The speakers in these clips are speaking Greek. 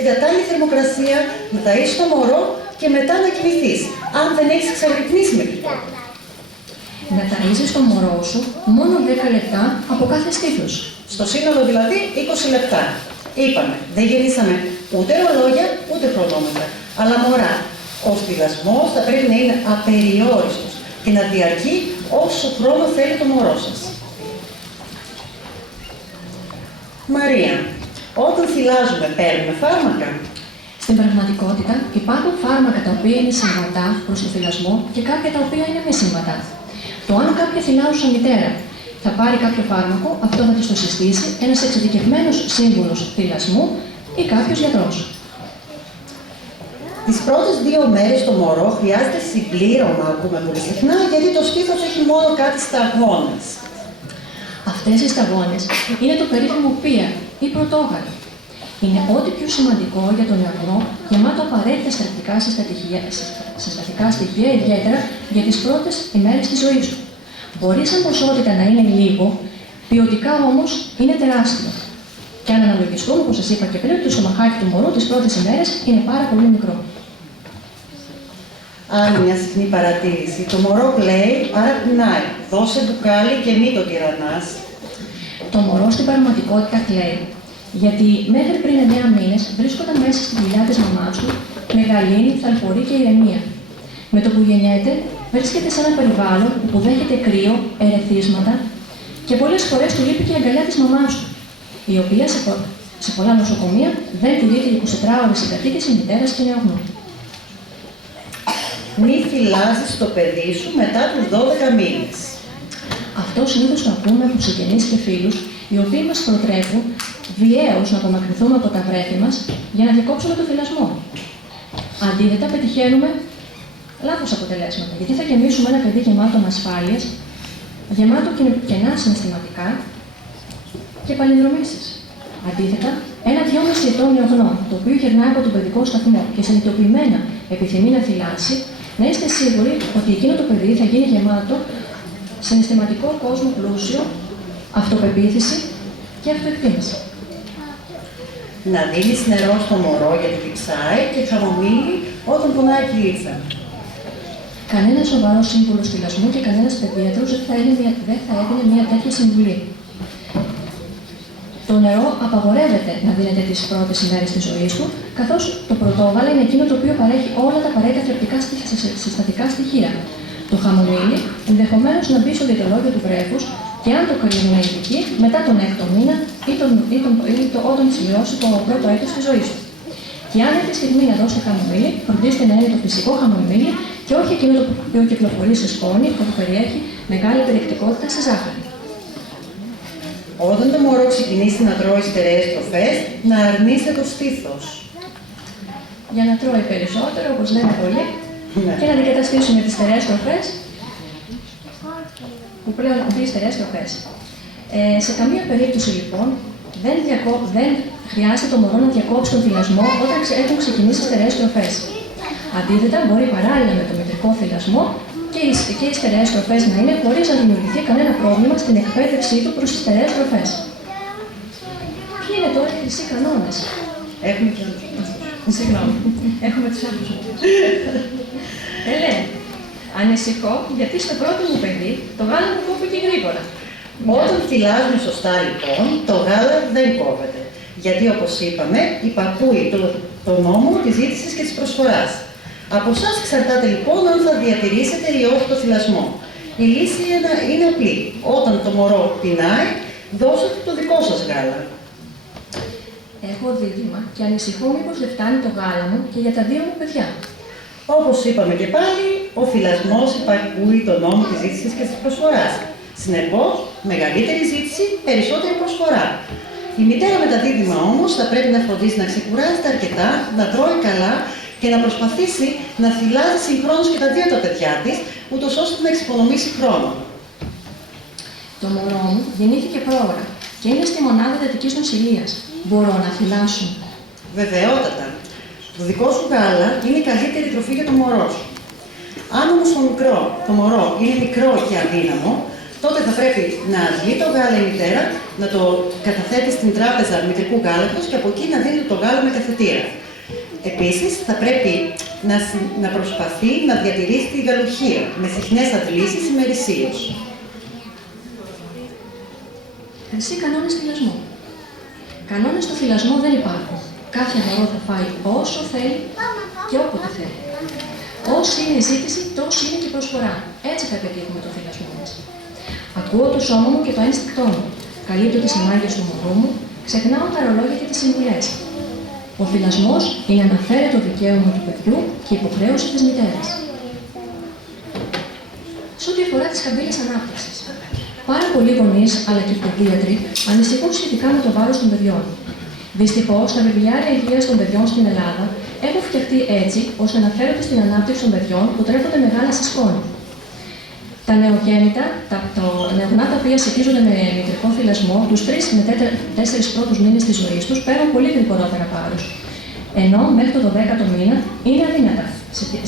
στην κατάλληλη θερμοκρασία, να ταΐσεις το μωρό και μετά να κοιμηθείς, αν δεν έχεις ξαγρυπνήσει μέχρι τότε. Να ταΐζεις το μωρό σου μόνο 10 λεπτά από κάθε στήθος. Στο σύνολο δηλαδή 20 λεπτά. Είπαμε, δεν γεννήσαμε ούτε ρολόγια ούτε χρονόμετρα, αλλά μωρά. Ο θυλασμός θα πρέπει να είναι απεριόριστος και να διαρκεί όσο χρόνο θέλει το μωρό σας. Μαρία, όταν θυλάζουμε παίρνουμε φάρμακα? Στην πραγματικότητα υπάρχουν φάρμακα τα οποία είναι συμβατά προς το θυλασμό και κάποια τα οποία είναι μη συμβατά. Το αν κάποια θυλάζουσα μητέρα θα πάρει κάποιο φάρμακο, αυτό θα της το συστήσει ένας εξειδικευμένος σύμβουλος θυλασμού ή κάποιος γιατρός. Τις πρώτες 2 μέρες το μωρό χρειάζεται συμπλήρωμα, ακούμε πολύ συχνά, γιατί το στήθος έχει μόνο κάτι σταγόνες. Αυτές οι σταγόνες είναι το περίφημο πία ή πρωτόγαλο. Είναι ό,τι πιο σημαντικό για τον νεογνώ, γεμάτο απαραίτητα συστατικά στοιχεία, ιδιαίτερα για τις πρώτες ημέρες της ζωής του. Μπορεί σαν ποσότητα να είναι λίγο, ποιοτικά όμως είναι τεράστιο. Και αν αναλογιστούμε, όπως σας είπα και πριν, το στομαχάκι του μωρού τις πρώτες ημέρες είναι πάρα πολύ μικρό. Άλλη μια συχνή παρατήρηση. Το μωρό κλαίει, άρα πεινάει. Δώσε μπουκάλι και μη το τυραννάς. Το μωρό στην πραγματικότητα κλαίει. Γιατί μέχρι πριν 9 μήνες βρίσκονταν μέσα στη κοιλιά της μαμάς του με γαλήνη, θαλπορή και ηρεμία. Με το που γεννιέται, βρίσκεται σε ένα περιβάλλον που δέχεται κρύο, ερεθίσματα και πολλές φορές του λείπει και η αγκαλιά της μαμάς του, η οποία σε πολλά νοσοκομεία δεν τηρείται 24 ώρες συγκατοίκηση μητέρας και νεογνού. Μη θυλάζεις το παιδί σου μετά τους 12 μήνες. Αυτό συνήθως το ακούμε από συγγενείς και φίλους, οι οποίοι μας προτρέπουν βιαίως να απομακρυνθούμε από τα βρέφη μας για να διακόψουμε το θυλασμό. Αντίθετα, πετυχαίνουμε λάθος αποτελέσματα, γιατί θα γεμίσουμε ένα παιδί γεμάτο ανασφάλειες, γεμάτο κενά συναισθηματικά και παλινδρομήσεις. Αντίθετα, ένα 2,5 ετών νεογνώ, το οποίο γερνάει από τον παιδικό σταθμό και συνειδητοποιημένα επιθυμεί να θυλάσει, να είστε σίγουροι ότι εκείνο το παιδί θα γίνει γεμάτο συναισθηματικό κόσμο πλούσιο, αυτοπεποίθηση και αυτοεκτίμηση. Να δίνεις νερό στο μωρό γιατί διψάει και χαμομήλι όταν πονάει η κοιλίτσα. Κανένα σοβαρό σύμβουλος θυλασμού και κανένας παιδίατρος δεν θα έδινε μια τέτοια συμβουλή. Το νερό απαγορεύεται να δίνεται τις πρώτες ημέρες της ζωής του, καθώς το πρωτόγαλα είναι εκείνο το οποίο παρέχει όλα τα απαραίτητα θρεπτικά συστατικά στοιχεία. Το χαμομήλι ενδεχομένως να μπει στο διαιτολόγιο του βρέφους και αν το κρίνουν οι ειδικοί μετά τον 6ο μήνα ή όταν συμπληρώσει το πρώτο έτος της ζωής του. Και αν έρθει η στιγμή να δώσετε χαμομήλι, φροντίστε να είναι το φυσικό χαμομήλι και όχι εκείνο το οποίο κυκλοφορεί σε σκόνη που περιέχει μεγάλη περιεκτικότητα σε ζάχαρη. Όταν το μωρό ξεκινήσει να τρώει στερεές τροφές, να αρνείστε το στήθος. Για να τρώει περισσότερο, όπως λέμε πολλοί, και να αντικαταστήσουμε τις στερεές τροφές, που πλέον έχουν στερεές τροφές. Σε καμία περίπτωση, λοιπόν, δεν χρειάζεται το μωρό να διακόψει τον θυλασμό όταν έχουν ξεκινήσει στερεές τροφές. Αντίθετα, μπορεί παράλληλα με το μητρικό θυλασμό και οι στερεές τροφές να είναι χωρίς να δημιουργηθεί κανένα πρόβλημα στην εκπαίδευσή του προς τις στερεές τροφές. Ποιοι είναι τώρα οι χρυσοί κανόνες? Έχουμε και άλλους. Συγγνώμη, έχουμε τους άλλους. Λέει, ανησυχώ γιατί στο πρώτο μου παιδί το γάλα μου κόπηκε γρήγορα. Όταν θυλάζουμε σωστά λοιπόν, το γάλα δεν κόβεται. Γιατί όπως είπαμε, υπακούει το νόμο της ζήτησης και της προσφοράς. Από εσάς εξαρτάται λοιπόν αν θα διατηρήσετε ή όχι το θυλασμό. Η λύση είναι απλή. Όταν το μωρό πεινάει, δώσετε το δικό σας γάλα. Έχω δίδυμα και ανησυχώ μήπως δεν φτάνει το γάλα μου και για τα 2 μου παιδιά. Όπως είπαμε και πάλι, ο θυλασμός υπακούει το νόμο της ζήτησης και της προσφοράς. Συνεπώς, μεγαλύτερη ζήτηση, περισσότερη προσφορά. Η μητέρα με τα δίδυμα όμως θα πρέπει να φροντίσει να ξεκουράζεται αρκετά, να τρώει καλά και να προσπαθήσει να θυλάζει συγχρόνως και τα 2 τα παιδιά της, ούτως ώστε να εξοικονομήσει χρόνο. Το μωρό μου γεννήθηκε πρόωρα και είναι στη μονάδα εντατικής νοσηλείας. Μπορώ να θυλάσω? Βεβαιότατα. Το δικό σου γάλα είναι η καλύτερη τροφή για το μωρό σου. Αν όμως το μωρό είναι μικρό και αδύναμο, τότε θα πρέπει να βγει το γάλα η μητέρα, να το καταθέτει στην τράπεζα μητρικού γάλακτος και από εκεί να δίνει το γάλα με καθετήρα. Επίσης, θα πρέπει να προσπαθεί να διατηρήσει τη γαλουχία με συχνές αντλήσεις ημερησίως. Εσύ κανόνες θυλασμού. Κανόνες στο θυλασμό δεν υπάρχουν. Κάθε μωρό θα φάει όσο θέλει και όποτε θέλει. Όση είναι η ζήτηση, τόση είναι και η προσφορά. Έτσι θα πετύχουμε το θυλασμό μας. Ακούω το σώμα μου και το ένστικτό μου. Καλύπτω τις ανάγκες του μωρού μου, ξεχνάω τα ρολόγια και τις συμβουλές. Ο θυλασμός είναι αναφέρετο δικαίωμα του παιδιού και υποχρέωση της μητέρας. Σε ό,τι αφορά τις καμπύλες ανάπτυξης. Πάρα πολλοί γονείς, αλλά και παιδίατροι, ανησυχούν σχετικά με το βάρος των παιδιών. Δυστυχώς, τα βιβλιάρια υγείας των παιδιών στην Ελλάδα έχουν φτιαχτεί έτσι ώστε να φέρονται στην ανάπτυξη των παιδιών που τρέφονται μεγάλα σε σκόνη. Τα νεογέννητα, τα νεογνά τα οποία συγχύζονται με μητρικό θυλασμό, τους 3 με 4 πρώτους μήνες της ζωής τους παίρνουν πολύ γρηγορότερα βάρος. Ενώ μέχρι το 12ο μήνα είναι αδύνατα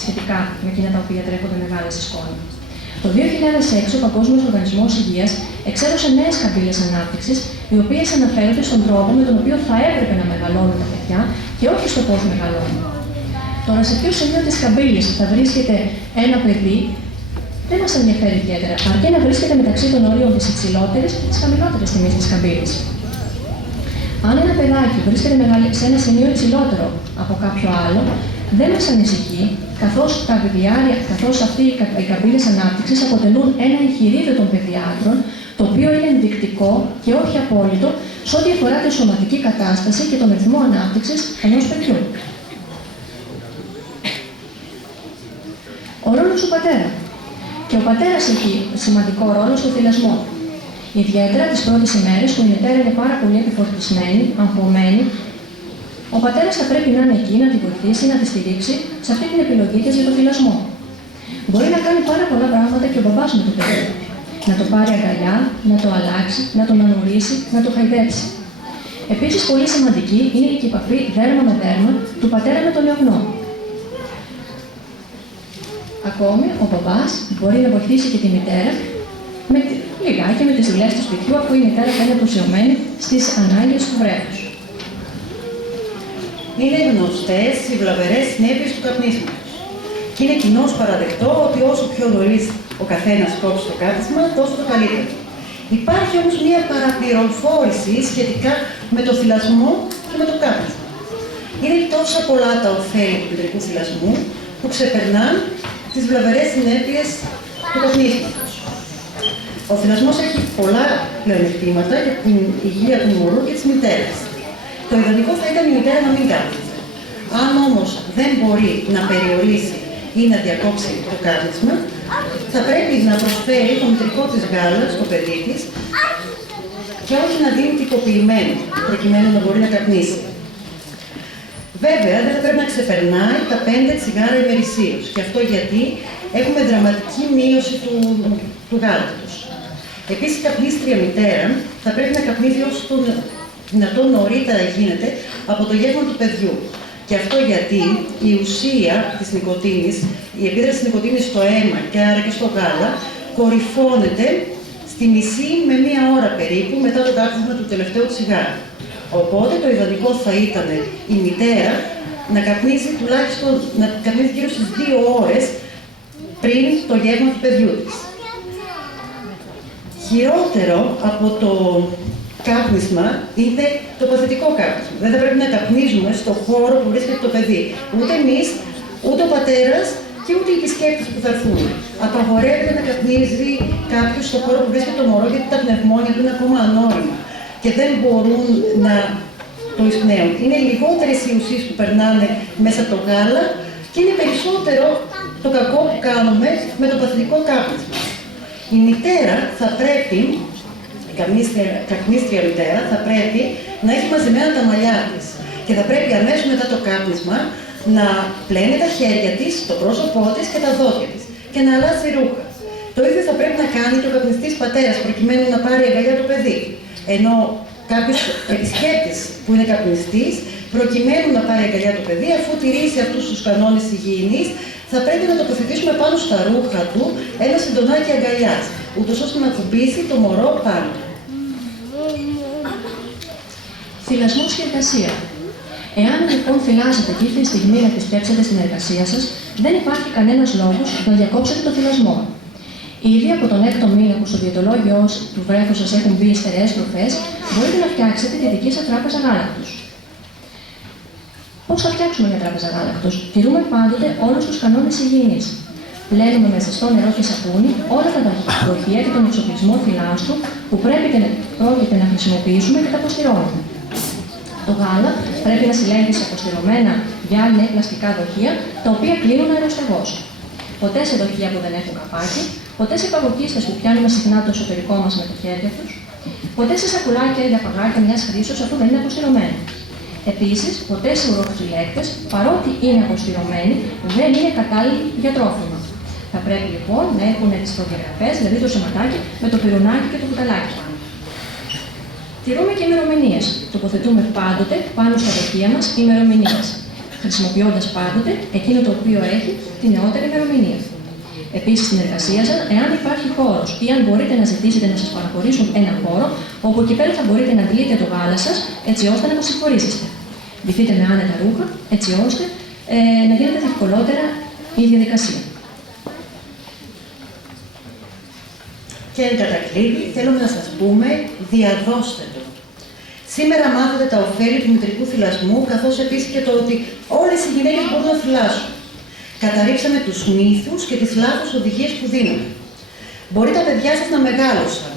σχετικά με εκείνα τα οποία τρέφονται μεγάλα σε σκόνη. Το 2006 ο Παγκόσμιος Οργανισμός Υγείας εξέδωσε νέες καμπύλες ανάπτυξης, οι οποίες αναφέρονται στον τρόπο με τον οποίο θα έπρεπε να μεγαλώνουν τα παιδιά και όχι στο πώς μεγαλώνουν. Τώρα, σε ποιο σημείο της καμπύλης θα βρίσκεται ένα παιδί, δεν μας ενδιαφέρει ιδιαίτερα, αρκεί να βρίσκεται μεταξύ των όριων της υψηλότερης και της χαμηλότερης τιμής της καμπύλης. Αν ένα παιδάκι βρίσκεται σε ένα σημείο υψηλότερο από κάποιο άλλο, δεν μας ανησυχεί, καθώς αυτοί οι καμπύλες ανάπτυξης αποτελούν ένα εγχειρίδιο των παιδιάτρων, το οποίο είναι ενδεικτικό και όχι απόλυτο σε ό,τι αφορά τη σωματική κατάσταση και τον ρυθμό ανάπτυξης ενός παιδιού. Ο ρόλος του πατέρα. Και ο πατέρας έχει σημαντικό ρόλο στο θυλασμό. Ιδιαίτερα τις πρώτες ημέρες που η μητέρα είναι πάρα πολύ επιφορτισμένη, αγχωμένη, ο πατέρας θα πρέπει να είναι εκεί, να τη βοηθήσει, να τη στηρίξει σε αυτή την επιλογή της για το θυλασμό. Μπορεί να κάνει πάρα πολλά πράγματα και ο μπαμπάς με το παιδί. Να το πάρει αγκαλιά, να το αλλάξει, να τον ανουρίσει, να το χαϊδέψει. Επίσης, πολύ σημαντική είναι και η επαφή δέρμα με δέρμα του πατέρα με τον νεογνώ. Ακόμη, ο μπαμπάς μπορεί να βοηθήσει και τη μητέρα λιγάκι με τις δουλειές του σπιτιού, αφού η μητέρα θα είναι αποσιωμένη στις ανάγκες του βρέφους. Είναι γνωστές οι βλαβερές συνέπειες του καπνίσματος. Και είναι κοινώς παραδεκτό ότι όσο πιο νωρίς ο καθένας κόψει το κάπνισμα, τόσο το καλύτερο. Υπάρχει όμως μία παραπληροφόρηση σχετικά με το θυλασμό και με το κάπνισμα. Είναι τόσα πολλά τα ωφέλη του μητρικού θυλασμού που ξεπερνάν τις βλαβερές συνέπειες του καπνίσματος. Ο θυλασμός έχει πολλά πλεονεκτήματα για την υγεία του μωρού και της μητέρας. Το ιδανικό θα ήταν η μητέρα να μην κάπνιζε. Αν όμως δεν μπορεί να περιορίσει ή να διακόψει το κάπνισμα, θα πρέπει να προσφέρει το μητρικό της γάλα στο παιδί της και όχι να δίνει τυποποιημένο, προκειμένου να μπορεί να καπνίσει. Βέβαια, δεν θα πρέπει να ξεπερνάει τα 5 τσιγάρα ημερησίως. Και αυτό γιατί έχουμε δραματική μείωση του γάλακτος. Επίσης, η καπνίστρια μητέρα θα πρέπει να καπνίζει όσο το δυνατόν νωρίτερα γίνεται από το γεύμα του παιδιού. Και αυτό γιατί η ουσία της νοικοτήνης, η επίδραση της νοικοτήνης στο αίμα και άρα και στο γάλα, κορυφώνεται στη μισή με 1 ώρα περίπου μετά το κάπνισμα του τελευταίου τσιγάρου. Οπότε το ιδανικό θα ήταν η μητέρα να καπνίζει τουλάχιστον γύρω στις 2 ώρες πριν το γεύμα του παιδιού της. Χειρότερο από το κάπνισμα είναι το παθητικό κάπνισμα. Δεν θα πρέπει να καπνίζουμε στον χώρο που βρίσκεται το παιδί. Ούτε εμείς, ούτε ο πατέρας και ούτε οι επισκέπτες που θα έρθουν. Απαγορεύεται να καπνίζει κάποιος στον χώρο που βρίσκεται το μωρό, γιατί τα πνευμόνια του είναι ακόμα ανώριμα και δεν μπορούν να το εισπνέουν. Είναι λιγότερες οι ουσίες που περνάνε μέσα από το γάλα και είναι περισσότερο το κακό που κάνουμε με το παθητικό κάπνισμα. Η μητέρα θα πρέπει, η καπνίστρια μητέρα, θα πρέπει να έχει μαζεμένα τα μαλλιά της και θα πρέπει αμέσως μετά το κάπνισμα να πλένει τα χέρια της, το πρόσωπό της και τα δόντια της και να αλλάζει ρούχα. Το ίδιο θα πρέπει να κάνει και ο καπνιστής πατέρας προκειμένου να πάρει αγκαλιά το παιδί. Ενώ κάποιος επισκέπτης που είναι καπνιστής, προκειμένου να πάρει αγκαλιά το παιδί, αφού τηρήσει αυτούς τους κανόνες υγιεινής, θα πρέπει να τοποθετήσουμε πάνω στα ρούχα του ένα συντονάκι αγκαλιάς. ούτως ώστε να κουμπίσει το μωρό πάνω. Θυλασμός και εργασία. Εάν λοιπόν θυλάζετε και ήρθε η στιγμή να επιστρέψετε στην εργασία σας, δεν υπάρχει κανένας λόγος να διακόψετε το θυλασμό. Ήδη από τον 6ο μήνα που στο διαιτολόγιο του βρέφους σας έχουν μπει οι στερεές τροφές, μπορείτε να φτιάξετε τη δική σας τράπεζα γάλακτος. Πώς θα φτιάξουμε μια τράπεζα γάλακτος? Τηρούμε πάντοτε όλους τους κανόνες υγιεινής. Πλένουμε με ζεστό νερό και σαπούνι όλα τα δοχεία και τον εξοπλισμό θυλάστρου που πρόκειται να χρησιμοποιήσουμε και τα αποστηρώνουμε. Το γάλα πρέπει να συλλέγει σε αποστηρωμένα γυάλινα ή πλαστικά δοχεία, τα οποία κλείνουν αεροστεγώς. Ποτέ σε δοχεία που δεν έχουν καπάκι, ποτέ σε παγωκίστες που πιάνουμε συχνά το εσωτερικό μας με τα χέρια τους, ποτέ σε σακουλάκια ή δαπαγάκια μιας χρήσεως αφού δεν είναι αποστηρωμένα. Επίσης, ποτέ σε ουροφυλέκτες, παρότι είναι αποστηρωμένοι, δεν είναι κατάλληλοι για τρόφιμα. Θα πρέπει λοιπόν να έχουν τις προδιαγραφές, δηλαδή το σωματάκι με το πυρουνάκι και το κουταλάκι. Τηρούμε και ημερομηνίες. Τοποθετούμε πάντοτε πάνω στα δοχεία μας ημερομηνίες, χρησιμοποιώντας πάντοτε εκείνο το οποίο έχει τη νεότερη ημερομηνία. Επίσης, στην εργασία σας, εάν υπάρχει χώρος ή αν μπορείτε να ζητήσετε να σας παραχωρήσουν έναν χώρο, όπου εκεί πέρα θα μπορείτε να αντλείτε το γάλα σας, έτσι ώστε να προσυγχωρήσετε. Ντυθείτε με άνετα ρούχα, έτσι ώστε να γίνεται ευκολότερα η διαδικασία. Και εν κατακλείδη, θέλουμε να σας πούμε, διαδώστε το. Σήμερα μάθατε τα ωφέλη του μητρικού θυλασμού, καθώς επίσης και το ότι όλες οι γυναίκες μπορούν να θυλάσουν. Καταρρίψαμε τους μύθους και τις λάθος οδηγίες που δίνουμε. Μπορεί τα παιδιά σας να μεγάλωσαν.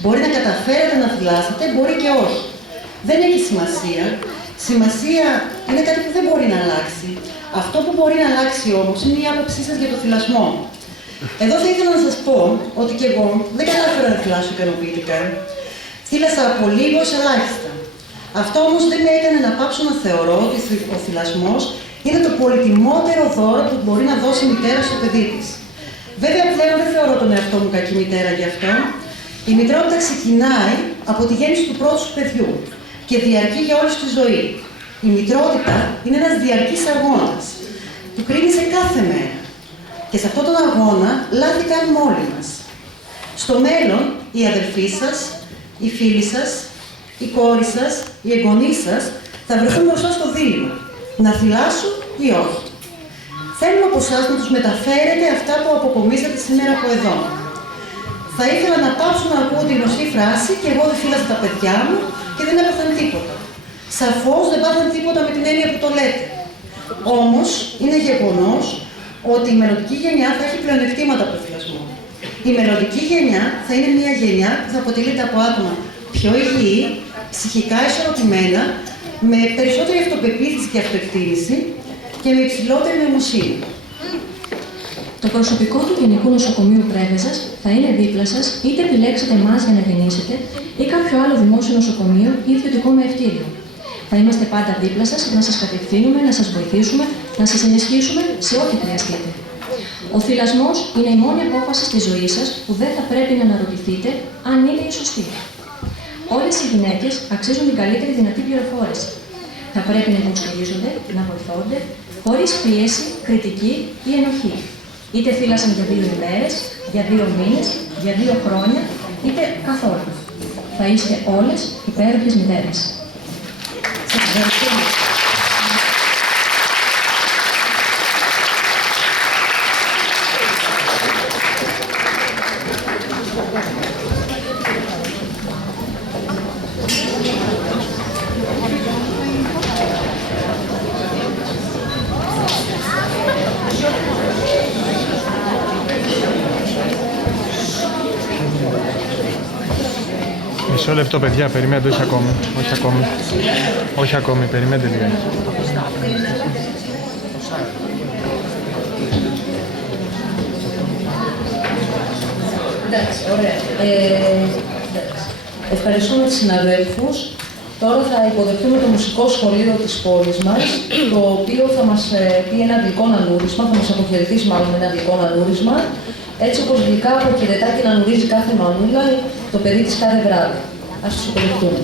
Μπορεί να καταφέρετε να θυλάσετε, μπορεί και όχι. Δεν έχει σημασία. Σημασία είναι κάτι που δεν μπορεί να αλλάξει. Αυτό που μπορεί να αλλάξει όμως είναι η άποψή σας για το θυλασμό. Εδώ θα ήθελα να σας πω ότι και εγώ δεν κατάφερα να θυλάσω ικανοποιητικά. Θύλασα από λίγο σε ελάχιστα. Αυτό όμως δεν με έκανε να πάψω να θεωρώ ότι ο θυλασμός είναι το πολυτιμότερο δώρο που μπορεί να δώσει η μητέρα στο παιδί της. Βέβαια, πλέον δεν θεωρώ τον εαυτό μου κακή μητέρα γι' αυτό. Η μητρότητα ξεκινάει από τη γέννηση του πρώτου σου παιδιού και διαρκεί για όλη τη ζωή. Η μητρότητα είναι ένας διαρκής αγώνας που κρίνει κάθε μέρα. Και σε αυτόν τον αγώνα λάθη κάνουμε όλοι μας. Στο μέλλον, οι αδελφοί σας, οι φίλοι σας, η κόρη σας, οι εγγονείς σας θα βρεθούν μπροστά στο δίλημμα. Να θυλάσουν ή όχι. Θέλουμε από εσάς να τους μεταφέρετε αυτά που αποκομίσατε σήμερα από εδώ. Θα ήθελα να πάψω να ακούω τη γνωστή φράση «και εγώ δεν φύλασα τα παιδιά μου και δεν έπαθαν τίποτα». Σαφώς δεν πάθαν τίποτα με την έννοια που το λέτε. Όμως, είναι γεγονός ότι η μελλοντική γενιά θα έχει πλεονεκτήματα από το θυλασμό. Η μελλοντική γενιά θα είναι μια γενιά που θα αποτελείται από άτομα πιο υγιή, ψυχικά ισορροπημένα, με περισσότερη αυτοπεποίθηση και αυτοεκτίμηση και με υψηλότερη νοημοσύνη. Το προσωπικό του Γενικού Νοσοκομείου Πρέβεζας θα είναι δίπλα σας, είτε επιλέξετε εμάς για να γεννήσετε ή κάποιο άλλο δημόσιο νοσοκομείο ή ιδιωτικό με ευτήριο. Θα είμαστε πάντα δίπλα σας, να σας κατευθύνουμε, να σας βοηθήσουμε, να σας ενισχύσουμε σε ό,τι χρειαστείτε. Ο θυλασμός είναι η μόνη απόφαση στη ζωή σας που δεν θα πρέπει να αναρωτηθείτε αν είναι η σωστή. Όλες οι γυναίκες αξίζουν την καλύτερη δυνατή πληροφόρηση. Θα πρέπει να υποστηρίζονται, να βοηθώνται, χωρίς πίεση, κριτική ή ενοχή. Είτε θύλασαν για 2 ημέρες, για 2 μήνες, για 2 χρόνια, είτε καθόλου. Θα είστε όλες υπέροχες μητέρες. Σας ευχαριστούμε. Μισό λεπτό, παιδιά, περιμένετε, όχι ακόμη. Όχι ακόμη. Όχι ακόμη, περιμένετε λίγα. Εντάξει, ωραία. Ευχαριστούμε τους συναδέλφους. Τώρα θα υποδεχτούμε το μουσικό σχολείο της πόλης μας, το οποίο θα μας πει ένα γλυκό νανούρισμα, θα μας αποχαιρετήσει μάλλον με ένα γλυκό νανούρισμα, έτσι όπως γλυκά αποχαιρετά και νανουρίζει κάθε μανούλα το παιδί της κάθε βράδυ. Ας τους υποδεχτούμε.